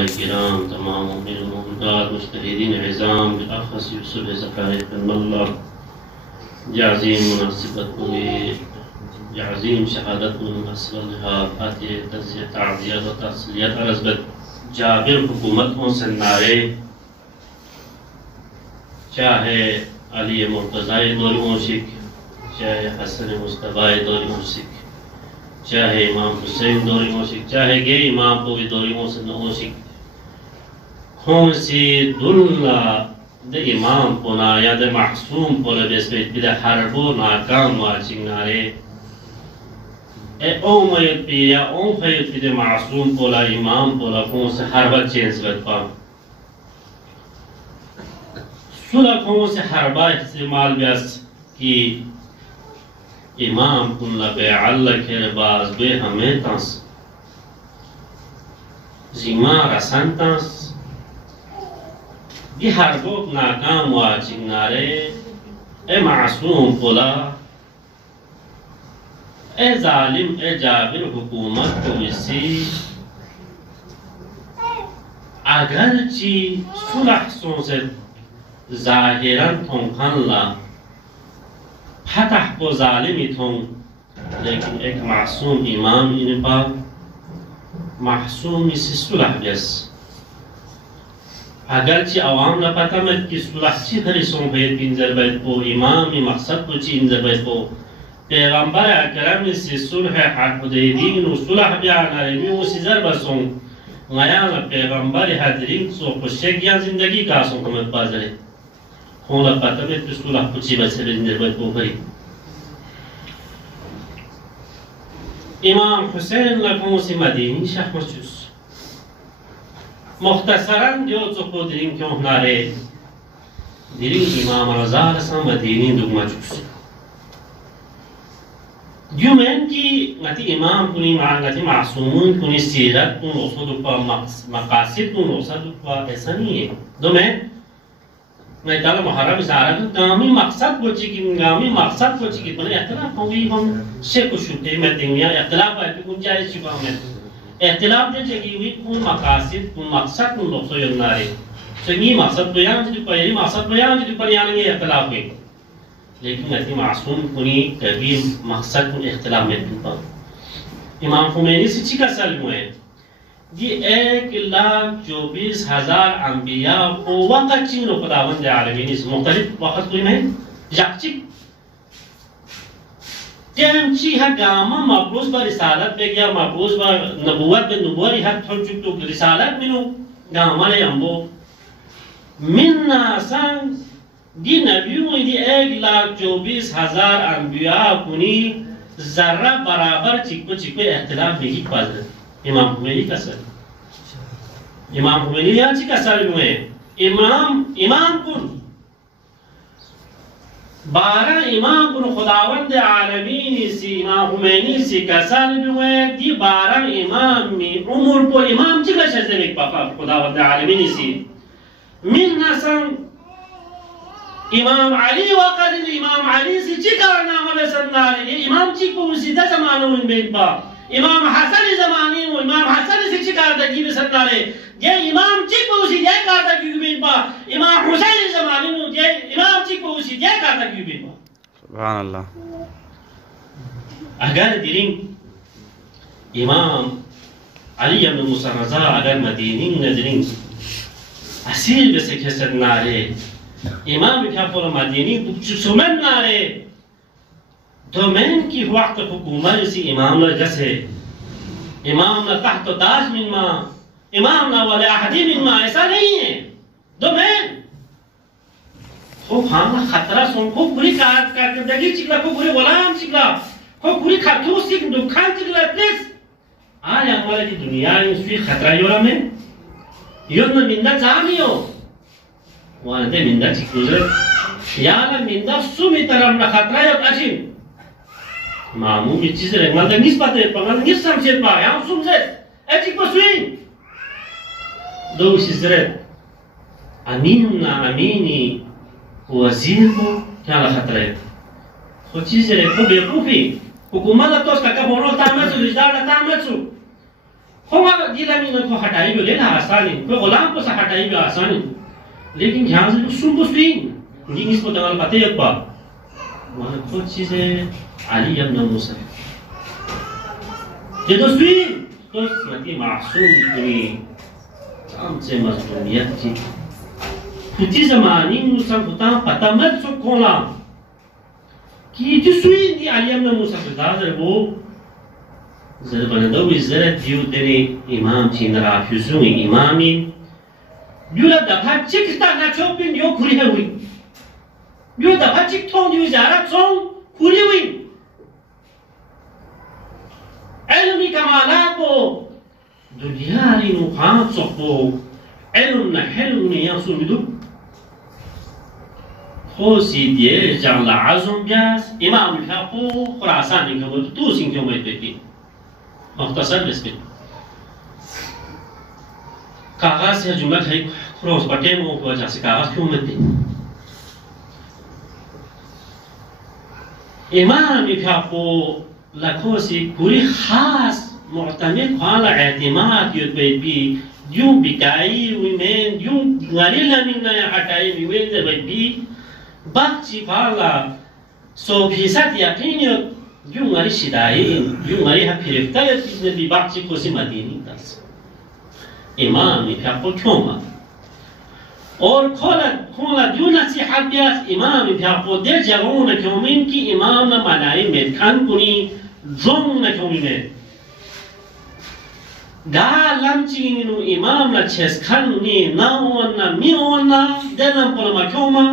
الكرام تمام من المهدات مجتهدين عظام بالأخص يوسف زكريا بن الله جعزيم مناسبته جعزيم شهادته مناسبة لها فاتحة تزية تعزيات وتسليات أرزبت جابر حکومتوں سے نعرے چاہے علی مرتضی دوری موشک چاہے حسن مصطفی دوری موشک چاہے امام حسین دوری موشک چاہے گے امام کو بھی دوری موشک کون سی دلہ دے امام پونا یا دے محسوم پولا بیس بیت بیدے حربو ناکام واچنگ نارے اون میت پی یا اون خیت پی دے معصوم پولا امام پولا کون سے حربت چینس بیت پا سولا کون سے حربہ استعمال بیس کی امام کن لبے اللہ کھر باز بے ہمیں تانس زیما رسان تانس دی حربوک ناکام واچنگ نارے معصوم پولا ظالم جابر حکومت کو اسی اگرچہ صلح سون سے ظاہراً تھونکن لا فتح کو ظالمی تھون لیکن ایک معصوم امام ان پاک معصوم اسی صلح بیس اگرچہ عوام لا پتہ مت کی صلح چی خریسوں خیر انزر بیت کو امامی مقصد کو چی انزر بیت کو پیغمبر اکرم سے صلح حدیبین و صلح بیانا رمی و سی ضربہ سون غیانا پیغمبر حدرین سو خوشک یا زندگی کا سون کمت بازرے خولا پتہ میں تو صلح کچی بسر زندگی کو کری امام حسین لکھوں سی مدینی شاہ مرچوس مختصراً دیو چکو درین کیوں نارے درین امام رضا رسا مدینی دگما چوس دیو میں کی نتی امام کنی نتی معصومون کنی سیرت کن رسول پا مقاصد کن رسول پا ایسا نہیں ہے دو میں تعالی محرم اشارہ کن گامی مقصد کو چکی گامی مقصد کو چکی پنے اختلاف ہوگی ہم سے کچھ شکتے میں دنیا اختلاف ہے کہ کن جائز چکا ہمیں اختلاف دے چکی ہوئی کن مقاصد کن مقصد کن رسول یونارے سنگی مقصد بیان جدی پہلی مقصد بیان جدی پر یعنی یہ اختلاف ہوئی لیکن ایسی معصوم کنی کبھی مقصد کن اختلاف میں دنپا امام خمینی سے چی کا سلم ہوئے دی 1,24,000 انبیاء کو وقت چین رو خداوند عالمین اس مختلف وقت کوئی میں یک چی تیم چی ہے گاما مقروض با رسالت بے گیا مقروض با نبوت بے نبوری حد تھوڑ چکتو رسالت منو گاما لے امبو من ناسان دی نبیوں دی 1,24,000 انبیاء کنی ذرہ برابر چکو چکو اختلاف نہیں پازر امام خمینی کا سر امام خمینی یہاں چی کا سر ہوئے امام کن 12 امام کن خداوند عالمین سی امام خمینی سی کا سر ہوئے دی 12 امام می عمر کو امام چی کا شزم ایک پاپا خداوند عالمین سی من نسان امام علی وقت امام علی سے چی کارنامہ بسننا رہے امام چی کو اسی دا زمانہ ان بین با امام حسن زمانی و امام حسن سے چی کاردگی بسننا رہے یہ امام چی کو اسی دے کاردگی بین با امام حسین زمانی و امام چی کو اسی دے کاردگی بین با سبحان اللہ اگر دیرین امام علی ابن موسیٰ رضا اگر مدینین نظرین اصیل بسے کسرنا رہے امام کیا پورا مدینی سمن نارے تو من کی وقت حکومت سی امام لا جسے امام لا تحت تاج من ما امام لا ولی احدی من ما ایسا نہیں ہے دو من خوب ہاں خطرہ سن خوب بری کارکردگی چکلا خوب بری غلام چکلا خوب بری خطوس چکلا دکھان چکلا پلیس آج ہمارے کی دنیا اس خطرہ یورا میں یورا مندہ چاہمیو وانده منده چی کجرد یالا منده سومی طرف نخطره یا قشیم معمومی چیز رنگ مالده نیست باته پا مالده نیست سمشید با یام سوم زد ایچی پسوین دوشی زرد امین امینی وزیر بو کیالا خطره خود چیز رنگ خود بیقوفی حکومت توست که بانو تامت سو رجدار تامت سو होगा जिला में इनको हटाई भी लेना आसान है, कोई गुलाम को सा हटाई भी आसान है, लेकिन यहाँ से सुन को सुन जिन इसको तंगल पाते एक बार वहाँ कुछ चीजें अली इब्न मूसा ये तो सुन तो स्वती मासूम इतनी हमसे मज़लूमियत थी कुछ ज़माने में उसका होता पता मत सो कौला कि जो सुन दी अली इब्न मूसा के दादर वो ज़रबनदो इज़रत दियो तेरे इमाम चीनरा फिज़ूं इमामी बियोला दफा चिकता ना चोपिन यो खुरी है हुई बियो दफा चिक थों यो ज़ारक सों खुरी हुई ilmi kamalapo dunyari nuqam soqo ilm na helmi yasumidu khosi die jalla azum bias imam al-haqu khurasan ke wo tu sin ke mo teki mukhtasar bismi कागज या जुमला है क्रॉस बटे में वो जैसे कागज क्यों मत दे इमाम इब्न लखोसी पूरी खास मुअतमिद खाला एतमाद युद्ध भी यूं बिकाई विमेन यूं गरीला मिलना या हटाई विमेन जब भी बच्ची खाला सो फीसद यकीन यूं गरी शिदाई यूं गरी हफिरफ्ता या किसने भी बच्ची को सी मदीनी दस इमाम इब्न क्यों और खोला जो नसीहत बियास इमाम इब्न दे जगहों न क्यों में कि इमाम न मनाई में खान कुनी ड्रोन न क्यों में दालम चिंगनु इमाम न चेस खान नी ना ओना मी ओना देनम पर मा क्यों मा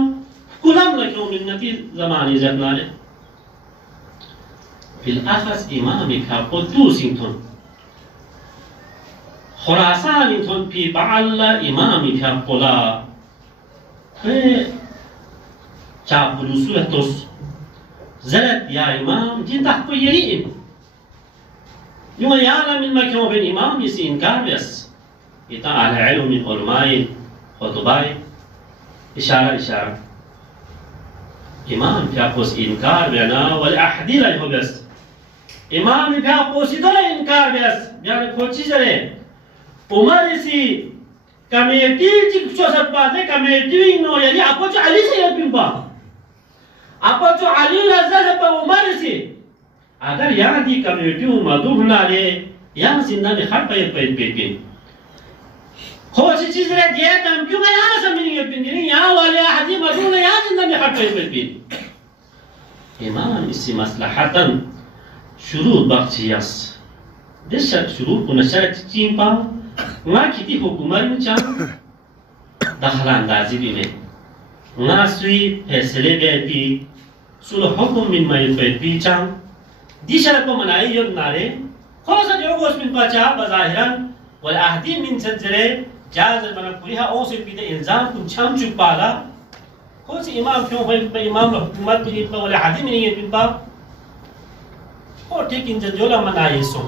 कुलम न क्यों में नती ज़माने जतना ले फिर आखिर इमाम इब्न दो सिंटोन खुरासान इंथोन पी बाल्ला इमाम इब्न कोला चापुलुसु एतोस ज़रत या इमाम जिंदा को यरीन युवा याला मिल में क्यों बिन इमाम इसी इनकार बस इतना आले इल्म में उलमाए खुतबाए इशारा इशारा इमाम क्या पोस इनकार बना वाले अहदी ला हो बस इमाम क्या पोस इधर इनकार बस यार कोची जरे उमर इसी कमेटी चिक चोसत बाते कमेटी नो यानी आपको जो अली से ये पिंपा आपको जो अली रज़ा से पर उमर से अगर यहाँ दी कमेटी मधुब ना ले यहाँ जिंदा में हर पे खोज चीज़ रह दिया तम क्यों मैं यहाँ से मिलेंगे पिंजरी यहाँ वाले हदी मधुब ने यहाँ जिंदा में हर पे इमाम इसी मसलहतन शुरू बख्शियस दिस शुरू पुनश्चर Chimpa nga kiti hukumar macam dakhalan dazi bine nga sui fesle be sulh hukum min mai be cham dishara ko manai yod nare khosa jogos min pacha bazahiran wal ahdi min sajre jaz bana kuriha os bide ilzam kun cham chupala khosi imam kyo hoy imam hukumat bi pa wal ahdi min yed ba o tekin jola manai so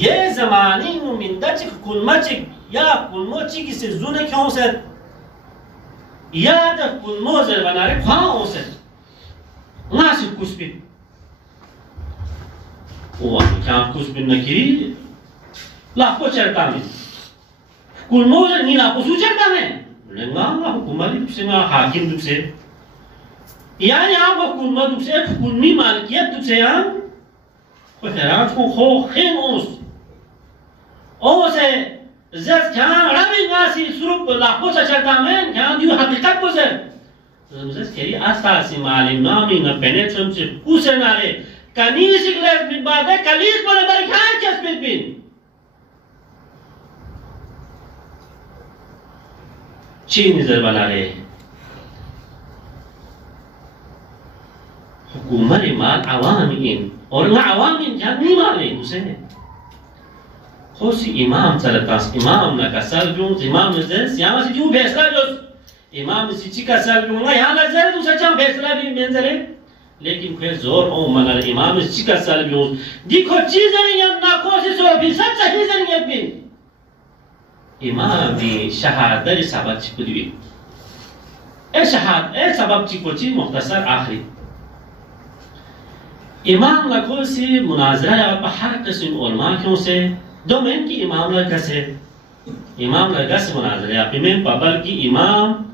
ये ज़माने में मिंदाचिक कुलमाचिक या कुलमोची की से ज़ुने क्यों से या तो कुलमोज़र बना रहे ख़ाओं से नासिक कुछ भी वो क्या कुछ भी न किरी लाखों चरता में कुलमोज़र नहीं लाखों सूचरता में लंगा हुकुमत दुख से ना हाकिम दुख से या यहाँ वो कुलमा दुख से कुलमी मालकियत दुख से यहाँ कोई हैरान को खेम ओस ओसे जस क्या रवि नासी सुरुप लाखों से चलता है क्या दियो हकीकत को से जस केरी आसासी मालिम नामी न पेनेट्रम से कुसे नारे कनीस इगलेस बिन बादे कलीस पर बरखा चस पिन चीन नजर बना रहे हुकूमत माल अवामीन और ना अवामीन क्या नहीं माले उसे खोसी इमाम चलता इमाम ना कसर जो इमाम ने यहाँ से क्यों फैसला जो इमाम ने सिची कसर जो ना यहाँ नजर तो सच्चा फैसला भी मंजरे लेकिन फिर जोर ओ मना इमाम ने सिची कसर जो देखो चीज़ नहीं है ना कोशिश हो भी सच्चा ही नहीं है भी इमाम ने शहादत सबक चिपली ए शहादत सबक चिपची मुख्तसर आखिरी इमाम लखों से मुनाजरा या हर किस्म उलमा क्यों से दोमेन की इमाम कैसे मुनाजरा या पिमें पबल की इमाम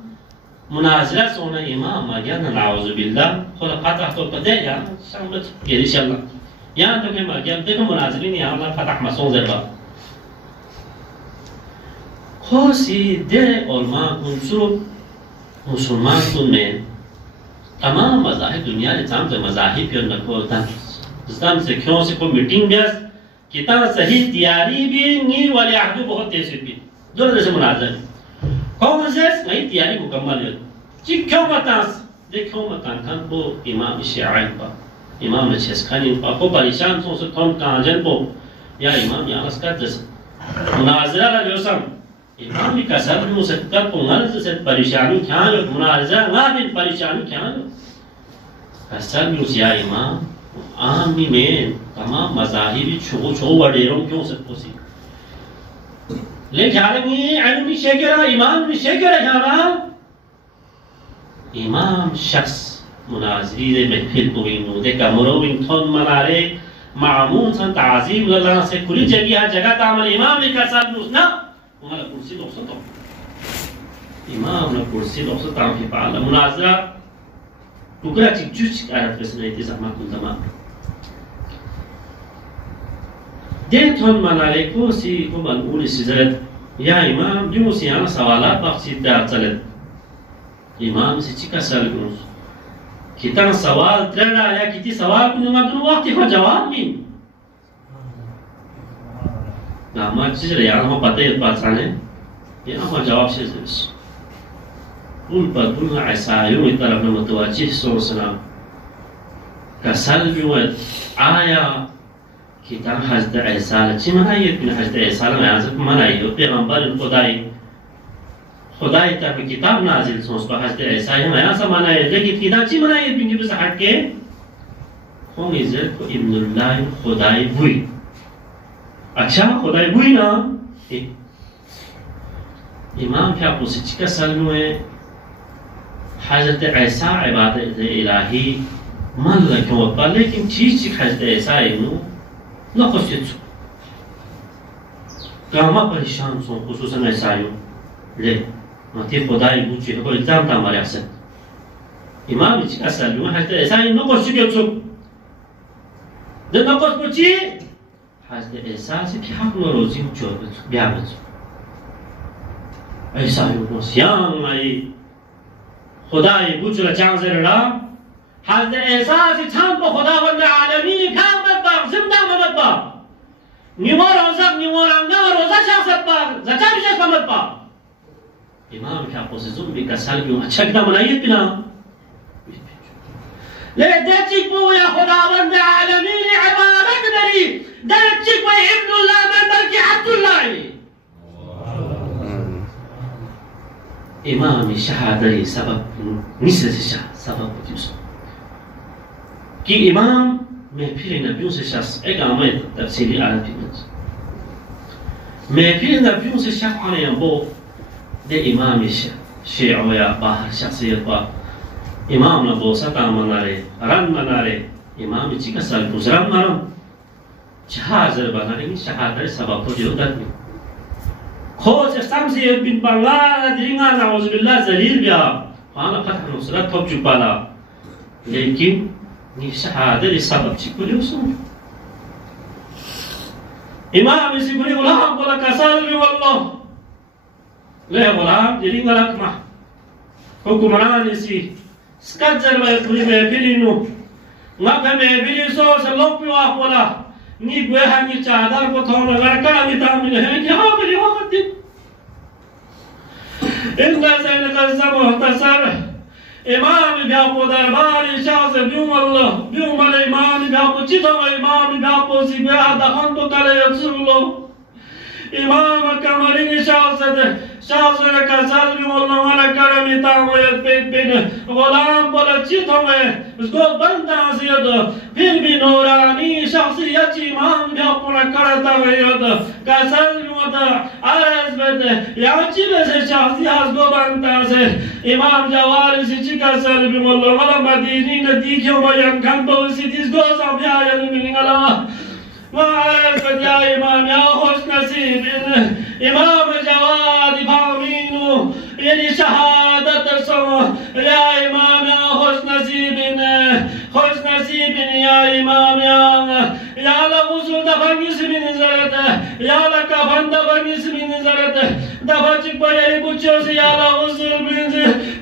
मुनाजरा सोना इमाम आ गया ना नाउजुबिल्लाह खुला फतह तो पदे या शामत ये इंशाल्लाह यहाँ तो मैं आ गया देखो मुनाजरीन यहाँ ना फतह मसों जरबा खोसी दे और माँ कुंसुर मुसलमान कुन्ने तमाम मज़ाहिब दुनिया के तमाम मज़ाहिब के अंदर को इस्लाम से क्यों से को मीटिंग बेस कितना सही तैयारी भी नहीं वाले आदमी बहुत तेज भी दोनों जैसे मुनाज़र कौन से नहीं तैयारी मुकम्मल है चिक क्यों बतास देखो मकान खान को इमाम शाइब पा इमाम शेखनी पा को परेशान सो से कौन काजल को या इमाम या उसका जैसे मुनाज़रा ला जोसम इमाम भी कसर भी उसे कर पुंगल से परेशानी क्या है मुनाज़रा ना भी परेशानी क्या है कसर भी उसे या इमाम आमी में तमाम मज़ाहिबी छो वडेरों क्यों से कोसी ले ख्यालेंगे आलमी शेखरा इमाम भी शेखरा जाना इमाम शख्स मुनाज़री दे महफिल को इन्हों दे कमरों में थोन मनारे मामून सन ताज़ीम लल्लाह से कुली जगह तामल इमाम भी कसर भी उसना उन्हें कुर्सी दोस्तों तो इमाम ने कुर्सी दोस्तों ताम की पाला मुनाज़रा टुकड़ा चिच्चुच आरत किसने इतने ज़मा कुंतमा देख थोन मनारे को सी को मनऊल सिजरत या इमाम जो सी आना सवालात बख्शी दार चलत इमाम से चिका साल गुन कितना सवाल तेरा या कितनी सवाल कुछ मत वक्त का जवाब नहीं नामा चीज़ रे यार हम पता है पासाने ये हम जवाब से उन पर उन ऐसायों की तरफ न मुतवज्जिह सोचना कसल जो आया किताब हज़रत ऐसा अच्छी मनाई है कि हज़रत ऐसा में आज़त मनाई है पैगंबर खुदाई तरफ किताब नाजिल सोच पर हज़रत ऐसा है मैं ऐसा मनाई है लेकिन किताब अच्छी मनाई है पिंकी बस हट के होंगे जर को इब्नुल्लाह खुदाई हुई अच्छा खुदाई हुई ना इमाम क्या पूछे चिका साल में हज़रत ऐसा इबादत इलाही मन लगे पर लेकिन चीज़ हज़रत ऐसा है न खुशियत कामा परेशान सो खुसूसन ऐसा आयो ले मती खुदाई बुझे को इल्जाम था हमारे अक्सर इमाम इच असल में हज़रत ऐसा है न खुशियत सो जब न खुश बुझे हज़रत ऐसा से क्या को रोज़ी चोर ब्याह ऐसा है वो सियाम आई खुदाई बुझला चांस रहा हज़रत ऐसा से छान को खुदावंद आलमीन का मत जिंदा मत पा निमोर अंगा रोजा शासत पा ज़का भी शासत मत पा इमाम क्या पोजीशन भी कसल क्यों अच्छा कितना बनाइए बिना ले देचिक वो या खुदावंद आलमीन इबादत नरी देचिक वो इब्नुल्लाह में बल्कि अब्दुल्लाह इमाम शहादरी सबब निसे से सबब क्यों कि इमाम महफिल नबियों से शख्स एक आमद तफसीली आरत महफिल नबियों से शख्स ने वो दे इमाम शेअ या बाहर शख्सियत पा इमाम ने वो सता मनारे रन मनारे इमाम चिका साल गुजरान मारम जहाज़र बनाने में शहादत सबब तो जो दर्द में खोज समझे बिन बंगाल दिंगा नाउज़ुबिल्लाह जलील बिया वाला फतह नुसरत थोप चुपाला लेकिन ये शहादत सबब चिकुले उसमें इमाम इसी बुरी गुलाम बोला कसर भी वल्लाह ले गुलाम जिरी गलकमा हुक्मरान इसी स्कजर में पूरी महफिलिनो ngaka महफिली सो से लोग भी वाह बोला नी गुए हंगी चादर को थोड़ा लड़का निताम मिले हैं क्या हो गया हो गया इनका से नकज़ मुहतसर इमाम बियापो दरबार शाह से ब्यूं मले इमाम बियापो चितो इमाम बियापो सिबे दखन तो करे रसूलो इमाम कमरिन शाह से कसल भी बोलना वाला करम इताम पेन गुलाम बोला चितो में उसको बंदा से फिर भी नूरानी शख्सियत इमाम बियापो न करता है कसल भी होता अरज बद याची से शख्सियत को बनता से इमाम जवार से कसल भी बोलना वाला मदीनी ने दिखो बयान kan तो इसी चीज को समझा यानी मिलेगा وعرفت يا إمام يا خوش نصيب إمام جواد فامينو يعني شهادة سو يا إمام يا خوش نصيب يا إمام يا لغوصو دفن اسمين زرده يا لكفن دفن اسمين زرده دفعك بيا بوچوس يا لغوصو بنز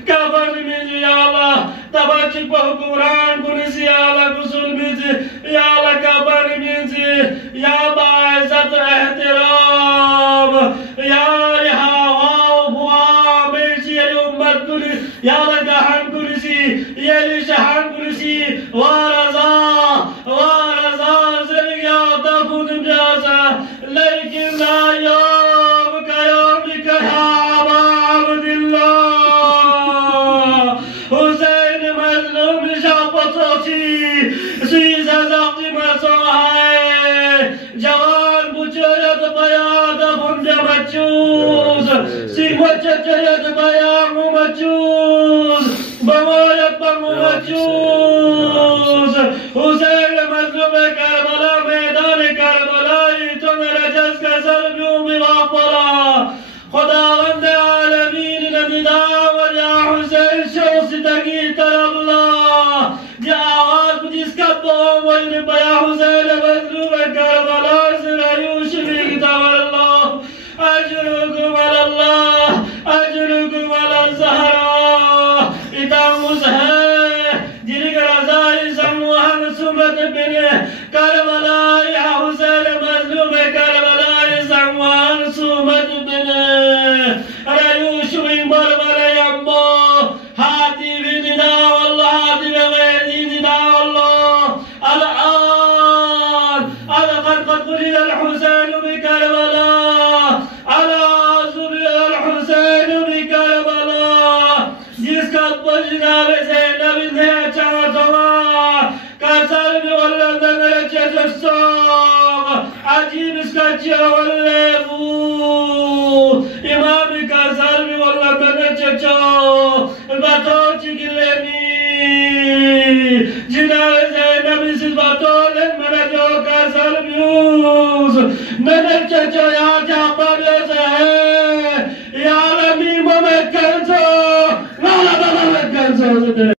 كفن بنز يا الله دفعك بحكمران كنس يا لغوصو بنز يا لكفن بنز يا باعزت احترام يا رحاوة وفوا ميشي الأمت كنس يا لكحن كنسي يا لشحن كنسي ورزا زرقيا تفوت بجاسة لكن لا يوم كيومك يا أبا عبد الله حسين مظلوم شابطوشي سيزا زغطي مسوحي جوان بجرد بياد فند مجوز سيموچة جرد بيان مجوز بوايد بمو مجوز حسين مظلوم کربلا میدان کربلای تو میرا جس کا سر بیوں بغافلا خداوند عالمین ندیدہ و یا حسین شوس تکی تر اللہ یا آواز جس کا بہم وجن بیا حسین مظلوم کربلا سرائیوش بیگتا واللہ اجرکم والاللہ اجرکم والالزہرہ اتاموس ہے کربلا یا حسین مظلوم کربلا زمان سومت بنا ریوش من بربر یمو حاتی بدنا والله حاتی بغیری دنا والله الآن قد قتل الحسين بكربلا على عصر الحسين بكربلا جس کا بجنا زینب نے چاہتا كسر بولد نرجس الصوم عجيب اسكتشا والليفو إمام كسر بولد نرجسا البطوشي كلني جناب زينب سيد بطول من جو كسر بيوز نرجسا يا جاق